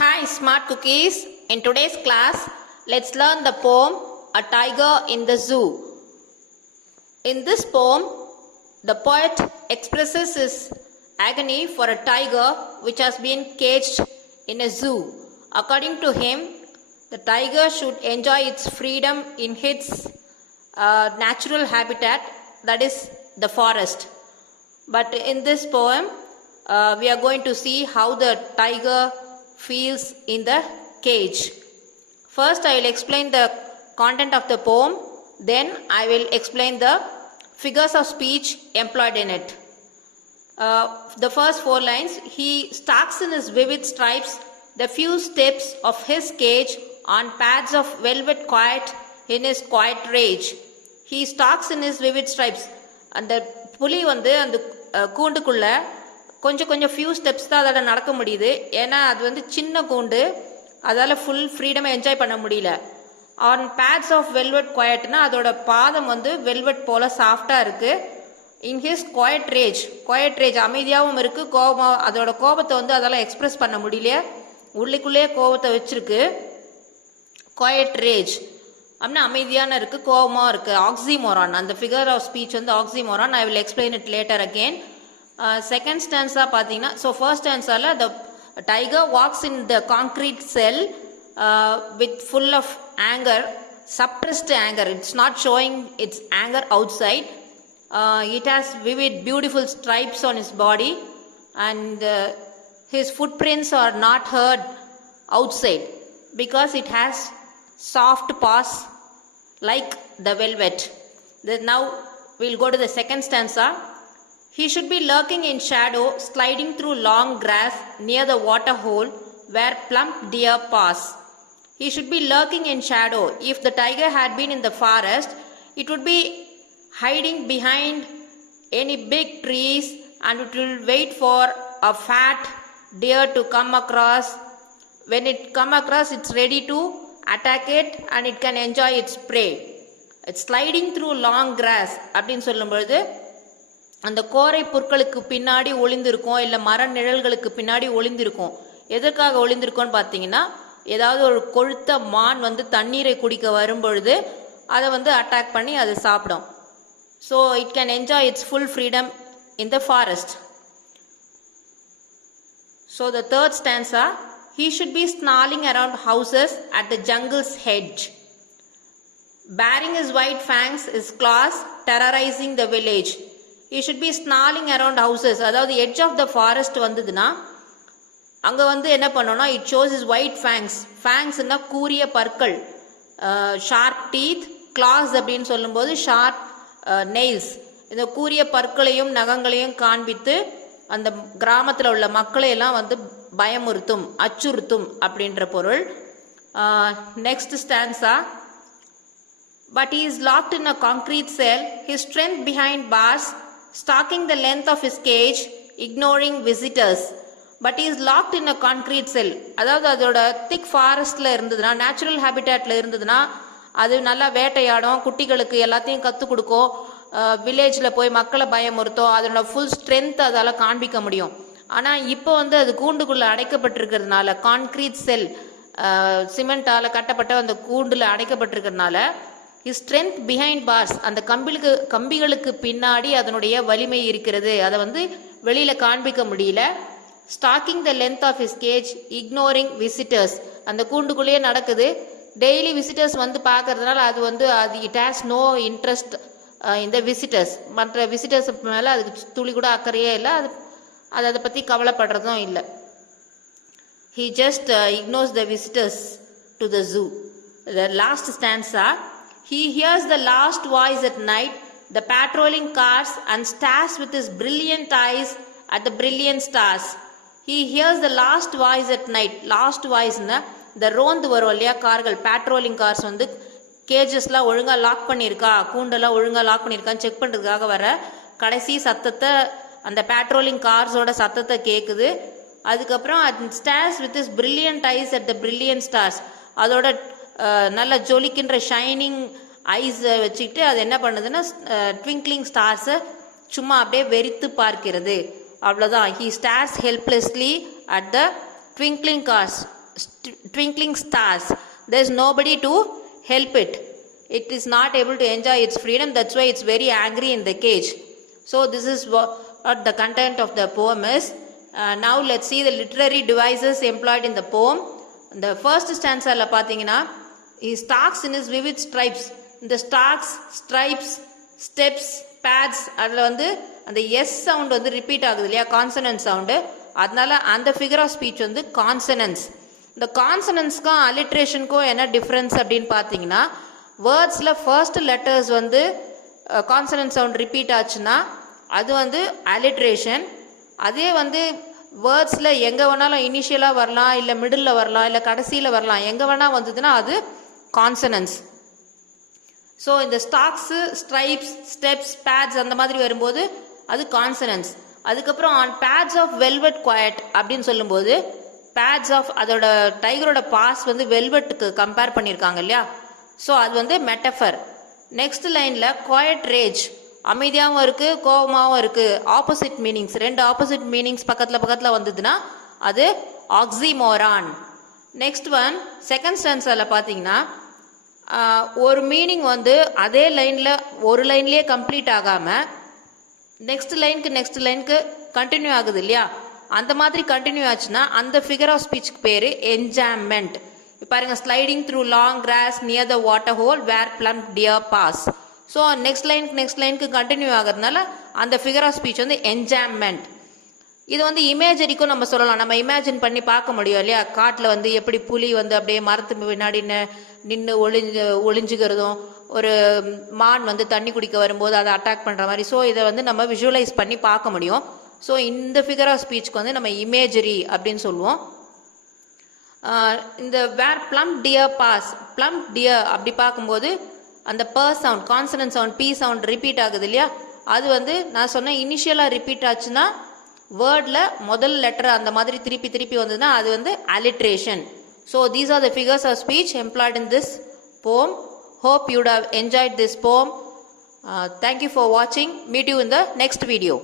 Hi smart cookies. In today's class, let's learn the poem A Tiger in the Zoo. In this poem, the poet expresses his agony for a tiger which has been caged in a zoo. According to him, the tiger should enjoy its freedom in its natural habitat, that is the forest. But in this poem, we are going to see how the tiger feels in the cage. First, I will explain the content of the poem, then I will explain the figures of speech employed in it. The first 4 lines, he stalks in his vivid stripes the few steps of his cage on pads of velvet quiet in his quiet rage. He stalks in his vivid stripes. அந்த புலி வந்து அந்த கூண்டுக்குள்ள கொஞ்சம் few steps தான் அதோட நடக்க முடியுது. ஏன்னா அது வந்து சின்ன கூண்டு, அதால் ஃபுல் ஃப்ரீடமாக என்ஜாய் பண்ண முடியல. ஆன் பேட்ஸ் ஆஃப் வெல்வெட் குவாய்ட்னா அதோட பாதம் வந்து வெல்வெட் போல் சாஃப்டாக இருக்குது. இன் ஹிஸ் குவாய்ட் ரேஜ் அமைதியாகவும் இருக்குது. அதோட கோபத்தை வந்து அதால் எக்ஸ்பிரஸ் பண்ண முடியல, உள்ளுக்குள்ளேயே கோபத்தை வச்சுருக்கு. குவாய்ட் ரேஜ் அப்படின்னா அமைதியான இருக்குது, கோபமாக இருக்குது. ஆக்சிமோரான், அந்த ஃபிகர் ஆஃப் ஸ்பீச் வந்து oxymoron. I will explain it later again. Second stanza பார்த்தீங்கன்னா, ஸோ ஃபர்ஸ்ட் ஸ்டான்ஸால the tiger walks in the concrete cell with full of anger, suppressed anger. It's not showing its anger outside. It has vivid, beautiful stripes on his body, and his footprints are not heard outside because it has soft paws like the velvet. Now we'll go to the second stanza. He should be lurking in shadow, sliding through long grass near the water hole where plump deer pass. He should be lurking in shadow. If the tiger had been in the forest, it would be hiding behind any big trees and it will wait for a fat deer to come across. When it come across, it's ready to attack it and it can enjoy its prey. It's sliding through long grass அப்படின்னு சொல்லும்பொழுது அந்த கோரை புற்களுக்கு பின்னாடி ஒளிந்திருக்கும், இல்லை மர நிழல்களுக்கு பின்னாடி ஒளிந்திருக்கும். எதற்காக ஒளிந்திருக்கோன்னு பார்த்தீங்கன்னா, ஏதாவது ஒரு கொழுத்த மான் வந்து தண்ணீரை குடிக்க வரும்பொழுது அதை வந்து அட்டாக் பண்ணி அது சாப்பிடும். So it can enjoy it's full freedom in the forest. So the third stanza, he should be snarling around houses at the jungle's hedge, baring his white fangs, his claws terrorizing the village. He should be snarling around houses. அதாவது edge of the forest வந்ததுன்னா அங்கே வந்து என்ன பண்ணோன்னா, it shows is white fangs. ஃபேங்ஸ்னா கூரிய பற்கள், sharp teeth. Class அப்படின்னு சொல்லும்போது ஷார்ப் நெயில்ஸ். இந்த கூரிய பற்களையும் நகங்களையும் காண்பித்து அந்த கிராமத்தில் உள்ள மக்களை எல்லாம் வந்து பயமுறுத்தும், அச்சுறுத்தும் அப்படின்ற பொருள். Next stanza, but he is locked in a concrete cell, his strength behind bars, stalking the length of his cage, ignoring visitors. But he is locked in a concrete cell. அதாவது அதோட திக் ஃபாரஸ்டில் இருந்ததுன்னா, நேச்சுரல் ஹேபிட்டேட்டில் இருந்ததுன்னா அது நல்லா வேட்டையாடும், குட்டிகளுக்கு எல்லாத்தையும் கற்றுக் கொடுக்கும், வில்லேஜில் போய் மக்களை பயமுறுத்தும், அதோட ஃபுல் ஸ்ட்ரென்த் அதால் காண்பிக்க முடியும். ஆனால் இப்போ வந்து அது கூண்டுக்குள்ளே அடைக்கப்பட்டிருக்கிறதுனால, கான்க்ரீட் செல் சிமெண்டால் கட்டப்பட்ட அந்த கூண்டில் அடைக்கப்பட்டிருக்கிறதுனால, ஹிஸ் ஸ்ட்ரென்த் பிஹைண்ட் பார்ஸ், அந்த கம்பிகளுக்கு பின்னாடி அதனுடைய வலிமை இருக்கிறது, அதை வந்து வெளியில் காண்பிக்க முடியல. Stalking the length of his cage, ignoring visitors, அந்த கூண்டுக்குள்ளேயே நடக்குது. டெய்லி விசிட்டர்ஸ் வந்து பார்க்கறதுனால அது வந்து இட் ஹேஸ் நோ இன்ட்ரெஸ்ட் இந்த விசிட்டர்ஸ். மற்ற விசிட்டர்ஸ் மேலே அதுக்கு துளி கூட அக்கறையே இல்லை, அதை பற்றி கவலைப்படுறதும் இல்லை. He just ignores the visitors to the zoo. The last stanza, he hears the last voice at night, the patrolling cars, and stares with his brilliant eyes at the brilliant stars. He hears the last voice at night. Last voice na the ரோந்து வரும் இல்லையா கார்கள், patrolling cars வந்து கேஜஸ்லாம் ஒழுங்காக lock பண்ணியிருக்கா, கூண்டெல்லாம் ஒழுங்காக lock பண்ணியிருக்கான்னு check பண்ணுறதுக்காக வர கடைசி சத்தத்தை, அந்த பேட்ரோலிங் கார்ஸோட சத்தத்தை கேட்குது. அதுக்கப்புறம் stares with his brilliant eyes at the brilliant stars, அதோட நல்ல ஜொலிக்கின்ற ஷைனிங் ஐஸை வச்சுக்கிட்டு அது என்ன பண்ணுதுன்னா ட்விங்க்லிங் ஸ்டார்ஸை சும்மா அப்படியே வெறித்து பார்க்கிறது. அவ்வளோதான். He stars helplessly at the twinkling cars, twinkling stars. There is nobody to help it. It is not able to enjoy its freedom. That's why it's very angry in the cage. So this is what the content of the poem is. Now let's see the literary devices employed in the poem. The first stanza la pathina, he stalks in his vivid stripes. The stalks, stripes, steps, pads, அதில் வந்து அந்த S sound வந்து repeat ஆகுது இல்லையா, consonant sound. அதனால அந்த figure of speech வந்து consonants. இந்த கான்சனன்ஸ்க்கும் அலிட்ரேஷனுக்கும் என்ன டிஃப்ரென்ஸ் அப்படின்னு பார்த்தீங்கன்னா, வேர்ட்ஸில் ஃபர்ஸ்ட் லெட்டர்ஸ் வந்து கான்சனன்ட் சவுண்ட் ரிப்பீட் ஆச்சுன்னா அது வந்து அலிட்ரேஷன். அதே வந்து வேர்ட்ஸில் எங்கே வேணாலும் இனிஷியலாக வரலாம், இல்லை மிடில் வரலாம், இல்லை கடைசியில் வரலாம், எங்கே வேணால் வந்ததுன்னா அது கான்சனன்ஸ். ஸோ இந்த ஸ்டாக்ஸு, ஸ்ட்ரைப்ஸ், ஸ்டெப்ஸ், பேட்ஸ் அந்த மாதிரி வரும்போது அது கான்சனன்ஸ். அதுக்கப்புறம் on pads of velvet quiet அப்படின்னு சொல்லும்போது, பேட்ஸ் ஆஃப் அதோட டைகரோட பாஸ் வந்து வெல்வெட்டுக்கு கம்பேர் பண்ணியிருக்காங்க இல்லையா, ஸோ அது வந்து மெட்டஃபர். நெக்ஸ்ட் லைனில் குவாய்ட் ரேஜ், அமைதியாகவும் இருக்குது, கோபமாகவும் இருக்குது, ஆப்போசிட் மீனிங்ஸ், ரெண்டு ஆப்போசிட் மீனிங்ஸ் பக்கத்தில் வந்ததுன்னா அது ஆக்சிமோரான். நெக்ஸ்ட் ஒன் செகண்ட் ஸ்டான்ஸில் பார்த்தீங்கன்னா, ஒரு மீனிங் வந்து அதே லைனில் ஒரு லைன்லேயே கம்ப்ளீட் ஆகாமல் நெக்ஸ்ட் லைனுக்கு கண்டினியூ ஆகுது இல்லையா, அந்த மாதிரி கண்டினியூ ஆச்சுன்னா அந்த ஃபிகர் ஆஃப் ஸ்பீச்சுக்கு பேர் என்ஜாம்மெண்ட். பாருங்க, sliding through long grass near the water hole where plump deer pass. So next லைனுக்கு கண்டினியூ ஆகிறதுனால அந்த ஃபிகர் ஆஃப் ஸ்பீச் வந்து என்ஜாம்மெண்ட். இது வந்து இமேஜரிக்கும் நம்ம சொல்லலாம், நம்ம இமேஜின் பண்ணி பார்க்க முடியும் இல்லையா, காட்டில் வந்து எப்படி புலி வந்து அப்படியே மரத்துக்கு பின்னாடி நின்று ஒளிஞ்சுக்கிறதும், ஒரு மான் வந்து தண்ணி குடிக்க வரும்போது அதை அட்டாக் பண்ணுற மாதிரி. ஸோ இதை வந்து நம்ம விஷுவலைஸ் பண்ணி பார்க்க முடியும். ஸோ இந்த ஃபிகர் ஆஃப் ஸ்பீச்சுக்கு வந்து நம்ம இமேஜரி அப்படின்னு சொல்லுவோம். இந்த where plump deer pass, plump deer அப்படி பார்க்கும்போது அந்த sound, consonant sound, B sound repeat ஆகுது இல்லையா, அது வந்து நான் சொன்னேன் இனிஷியலாக ரிப்பீட் ஆச்சுன்னா வேர்டில் முதல் லெட்டர் அந்த மாதிரி திருப்பி வந்ததுன்னா அது வந்து alliteration. So these are the figures of speech employed in this poem. Hope you would have enjoyed this poem. Thank you for watching. Meet you in the next video.